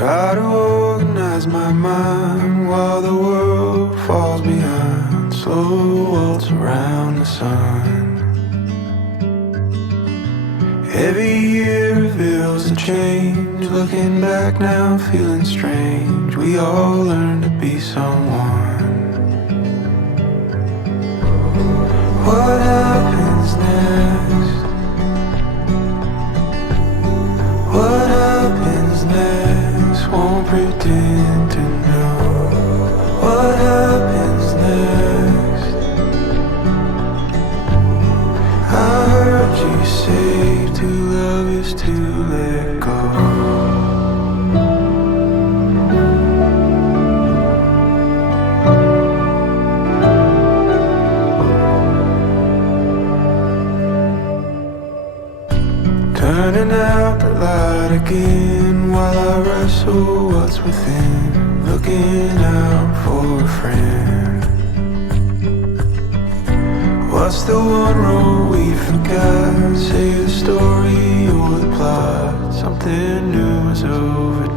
Try to organize my mind while the world falls behind. Slow waltz around the sun. Every year reveals a change. Looking back now, feeling strange. We all learn to be someone. What happens next? What happens next? Won't pretend to know. What happens next? I heard you say to love is to let go. Turning out the light again while I wrestle what's within. Looking out for a friend. What's the one rule we forgot? Say the story or the plot. Something new is over.